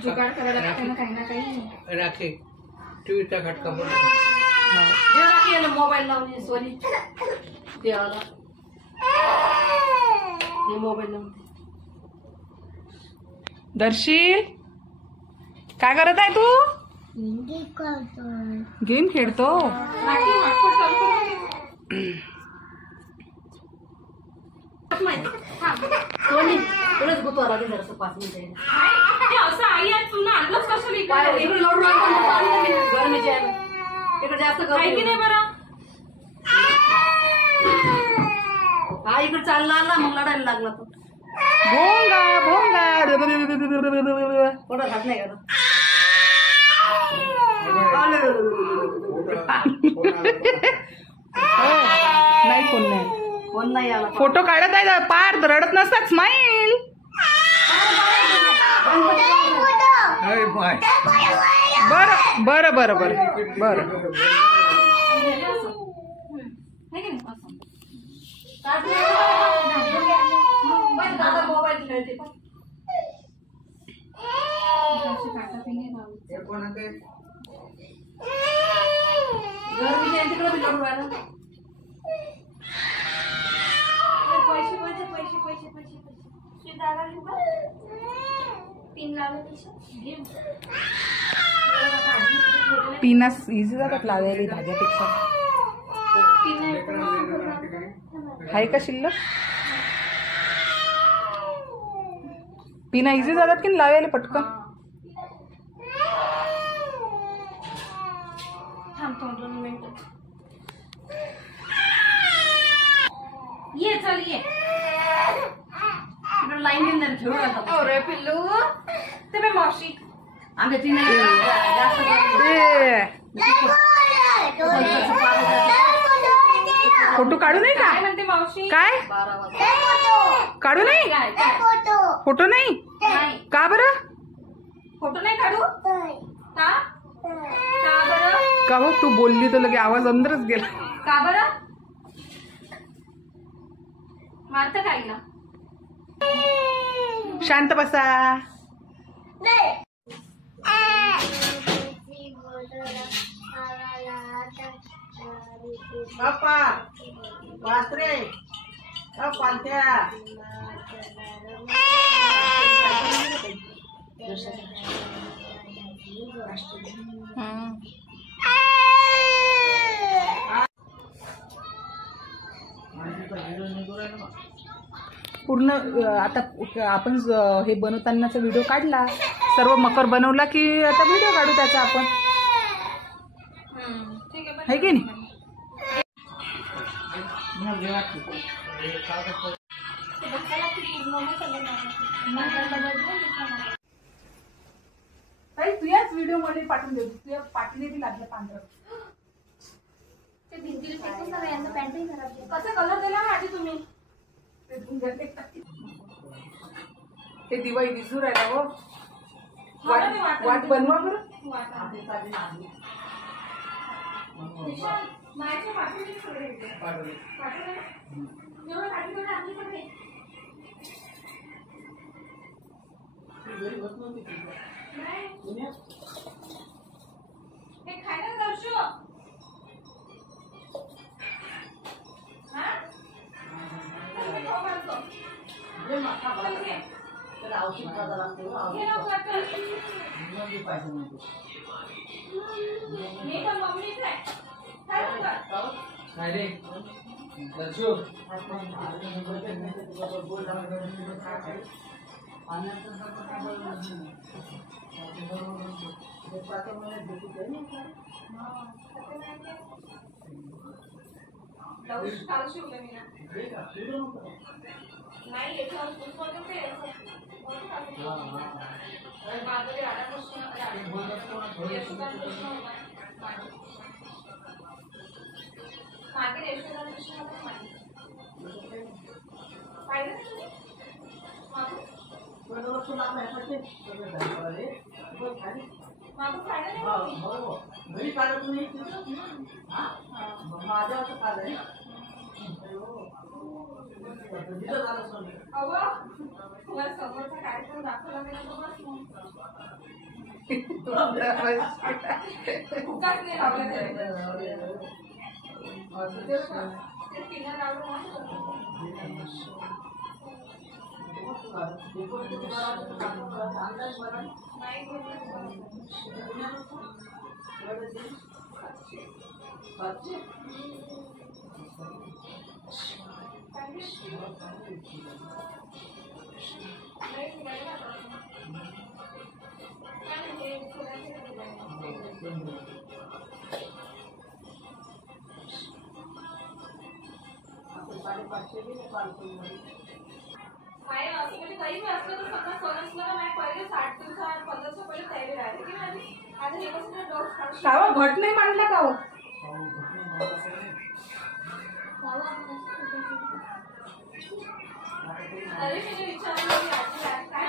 जुगाड़ करायला लागते ना काही ना काही. राखे टीव्हीचा खटका बोल मोबाईल लावून सोनी देवाला मोबाईल लावून. दर्शील काय करत आहे तू? गेम खेळतो. सोनी थोडंच गुतवाला दे जरासं 5 मिनिटं. असं आई आहे तुला आणलंच कसं इकडे लढू गरमीचे आहे इकडे जास्त आहे की नाही बरं. हा इकडे चालला आला मग लढायला लागला तो. भोंगा भोंगा थोडं घात नाही का नाही फोन नाही. फोन नाही आला. फोटो काढत आहे पार रडत नसतात. स्माईल. बरं बरं बरं बरं बरं. मोबाईल खेळते पण गरमीच्या तिकडे बी लढू राहिला. पैसे पैसे पैसे पैसे पैसे पैसे दादा पिन लावलं पिनास इझी जातात लावायला धाग्यापेक्षा. आहे का शिल्लक? पिना इझी जातात की लावायला पटकन. थांबतो 2 मिनिट. ये चल ये इकडे लाईन घेऊन खेळू राहतात. अरे पिल्लू ते बे मावशी आमच्या तिने जास्त फोटो काढू नाही काय का? म्हणते मावशी. काय 12 वाजता काढू नाही? काय काय फोटो नाही नाही का बरं? फोटो नाही काढू का का बरं का हो तू बोलली तर लगे आवाज अंदरच गेला. का बरं मारत काहीला. शांत बसा. बाप्पा वासरे पालथ्या पूर्ण आता आपण हे बनवतानाचा व्हिडिओ काढला. सर्व मकर बनवला की आता व्हिडिओ काढू त्याचा आपण. ठीक आहे आहे की नाही? तुझ्याच व्हिडिओ मध्ये पाठवून देऊ. तुझ्या पाठीने बी लागलं पांढरं. ते भिंतीला फेकून ना यांचं पॅन्टही खराब आहे. कसं कलर दिला ना आधी तुम्ही. ते दिवाळी दिसू राहिला हो. मला ते वाटलं वाट बनवा बरं. माझ्या पाठीने सगळे पाठवले जेव्हा पाठीकडे आपली पण आहे. हे खायला दर्शो मी पण मम्मीच आहे. काय रे दर्शो काल शिवलं मी ना नाही याच्यावर पुस्तक ते माझं राधाकृष्ण यशोदा कृष्ण होता मागे यशोदा कृष्ण होता पाहिलं मागून पाहिलं घरी काढत नाही माझ्या असं काढलंय अहो तुम्हाला समोरचा कार्यक्रम दाखवला नाही तर बस फुकाच नाही लावला त्याने. ते पिनं लावलं काही असलं तर समजा सण असलं तर माझ्या पहिले 60 दिवसात 15 पहिले तयारी राहते की माझी माझं हेपासून डॉक्स काढू का हो, घट नाही मांडला का हो? अरे मी विचारलं काय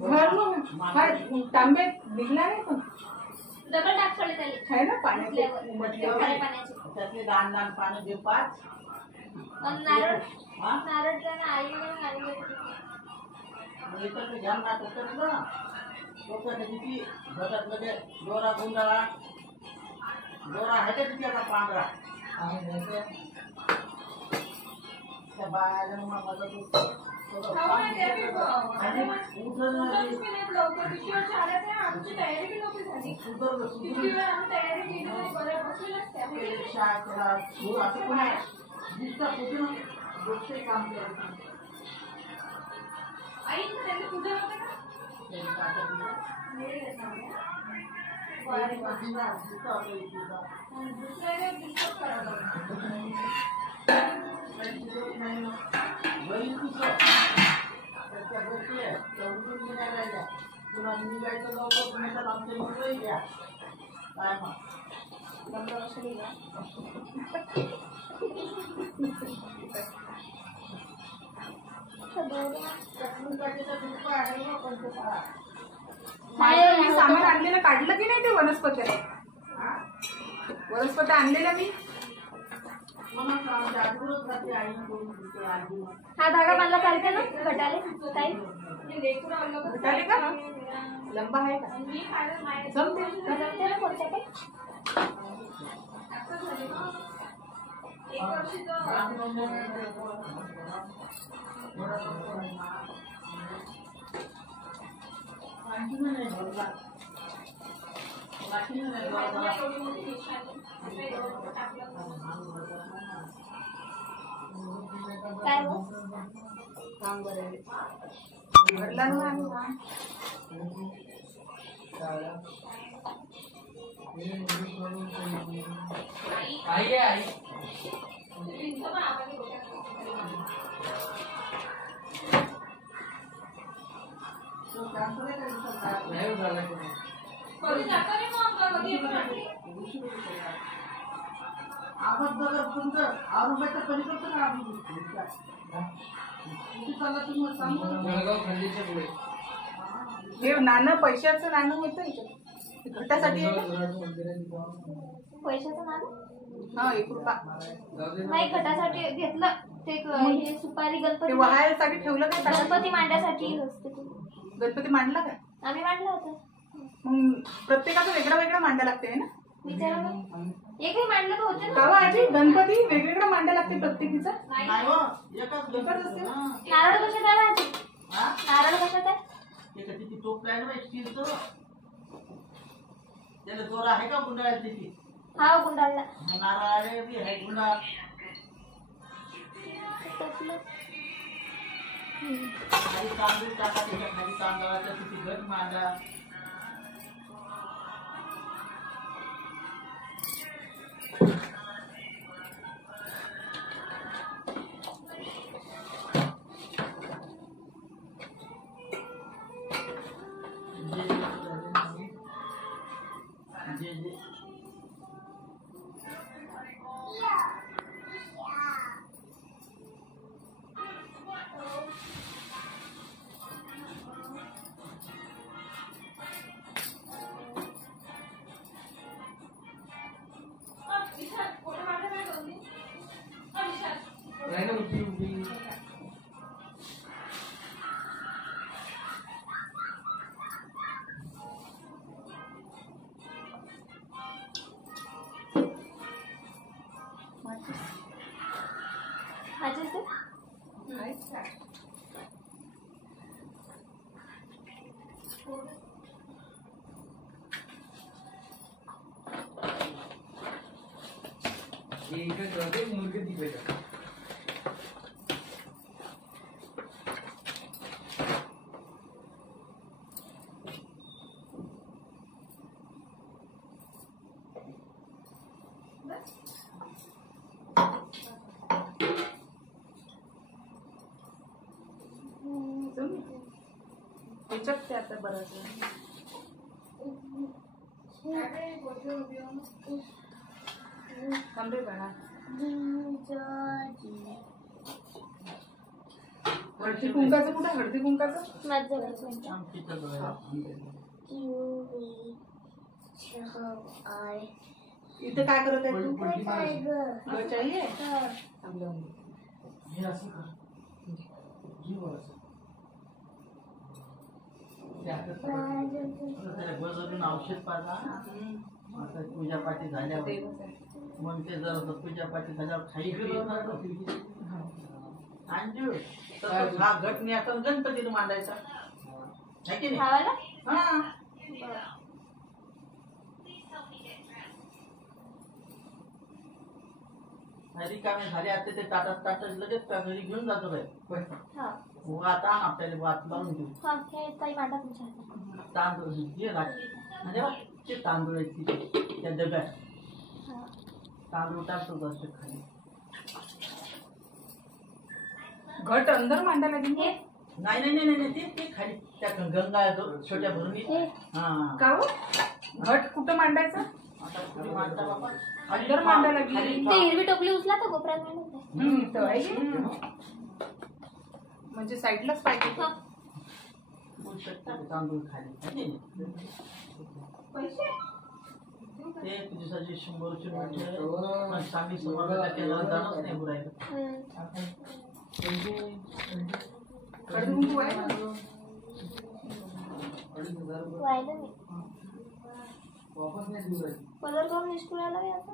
घर मग काय तांबे निघला नाही पण डबल टाक पडले त्याला आहे ना पाण्याचे खाऱ्या पाण्याचे त्यातले लहान लहान पानं दे 5. नारळ नारळ त्यानं आई मला आणले एकत्र जाम नाटक करत ना लोकांनी किती घरातमध्ये दोरा गुंडाळा दोरा आहे का तिथे आता पांढरा त्या बायाला मग मदत होती. आणि उठलं नाही. लवकर किती वर्ष आले ते आमची तयारी बी नव्हती झाली उतरलं, किती वेळ आम्ही तयारी केली नाही बरं बसूनच त्या शाळा केला, सूर असं पण आहे. दिसतात कुठे ना गोष्टी काम करत आई त्यांनी पूजा होते का त्यांनी काटा दिला. बरं बाजूला दिसतं आपल्या इथेचा. दुसऱ्या दिवसात करावं काही दिसत नाही ना. घरी दिसतं. त्याच्या घरची आहे. त्या उठून निघायला लागल्या. तुला निघायचं लवकर तुम्ही तर आमच्या इकडे घ्या. काय मग? 15 वर्ष गेला मी सामान आणलेलं काढलं की नाही ते वनस्पती आणलेल्या मी हा धागा बांधला चालते ना घटाले ताई घटाले का लंबा आहे का जमते जमते ना कोणत्या काही एक वर्षी काय काम बरं घडला ना आई आई नाही झालं आवाज बघा तुमचं औरंगाबादच्या पलीकडचं ना आम्ही चालला तुम्ही जळगाव खंडीच्या पुढे हे नाणं पैशाचं नाणं होतं इथे घटासाठी आहे का? पैशाचं नाणं हा 1 रुपया नाही घटासाठी घेतलं ते हे सुपारी ते गणपती वहायसाठी ठेवलं काय ताटात? गणपती मांडण्यासाठी असते ते गणपती मांडला काय आम्ही मांडलं होतं मग प्रत्येकाचं वेगळं वेगळं मांडा लागते ना विचारा एकही मांडलं तर होते का ना हो आजी गणपती वेगवेगळं मांडा लागते प्रत्येकीचा नाही हो एकाच एकच असते ना? नारळ कशात आहे आजी हा नारळ कशात आहे ते कधी ती टोप आहे ना स्टीलचं त्याला दोरा आहे का गुंडाळायला तिथे हा गुंडाळला नारळ बी आहे गुंडाळ खाली तांदूळ टाका त्याच्या खाली तांदळाच्या तिथे घट मांडा नाही ना उठी उठी मुर्गे दिखाई त्याच्यात ते आता बरंच थांब रे बाळा. हळदी कुंकाचं कुठं हळदी कुंकाचं इथे काय करत आहे तू चाहिए औषध पाजा आता पूजा पाठी झाल्यावर मग ते जर पूजा पाठी झाल्यावर खाई अंजू तसंच हा घट न्यायचा गणपतीला मांडायचा है की नाही हा रिकामे झाले आता ते ताटात लगेच घरी घेऊन जातो काय आता आण आपल्याला वाट लावून देऊ तांदूळ हे म्हणजे ते तांदूळ आहेत त्या डब्यात तांदूळ टाकतो बस खाली घट अंदर मांडायला लागेल नाही नाही नाही नाही ते खाली त्या गंगा छोट्या भरून हा का हो? घट कुठं मांडायचं आता कुठे मांडता बाबा अंदर मांडायला लागेल ते हिरवी टोपली उचला तर कोपऱ्यात मांडून म्हणजे साईडलाच पाहिजे बोलू शकता तांदूळ खाली ते तुझ्यासाठी 100 मिनिटं चांगली समोर केलं जाणंच नाही बुरायला हळदी कुंकू आहे व्हायला नाही कलर करून निष्ठून आला काय आता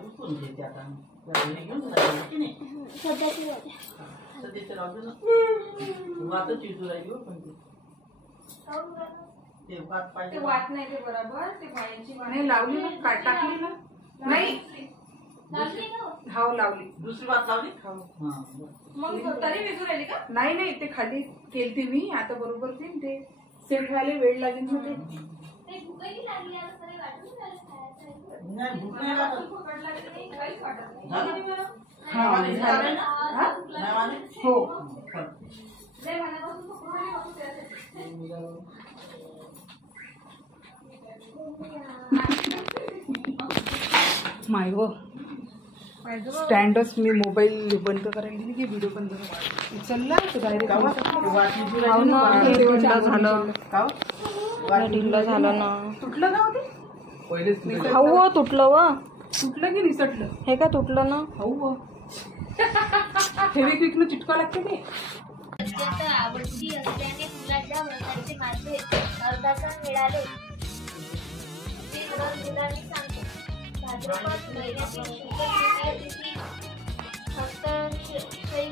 उचलून घेते आता घेऊन जायचं की नाही सध्याची सध्याच्या राहतो ना वातच येतो राहिली पण ते वात पाहिजे वाट नाही ते बरोबर ते पायाची वाट नाही लावली ना टाकली ना नाही हाव लावली दुसरी वात लावली मग तरी विजू राहिली का नाही नाही ते खाली केलते मी आता बरोबर ते सेट व्हायला वेळ लागेल ना ते भूकही लागली आज तरी वाटून झालं खायचं नाही भूक नाही लागत पकडला की नाही काहीच वाटत नाही झालं? किती वेळा? हा झालं हा? नाही वाले? हो लय महिन्यापासून पकडून राहिली म्हणून त्यासाठी. माय गो स्टँडच मी मोबाईल बंद करायला गेली की व्हिडिओ बंद उचलला तर डायरेक्ट ढिल्लं झालं ना तुटलं ना ते खाऊ तुटलं व तुटलं की निसटलं हे काय तुटलं ना खाऊ फेविक्विकनं चिटकावं लागते ते अत्यंत आवडती असल्याने मुलाच्या व्रताचे माझे अर्धासन मिळाले ते व्रत मुलांनी सांगतो भाद्रपद महिन्यातील शुक्ल तृतीया तिथी हस्तक्षेप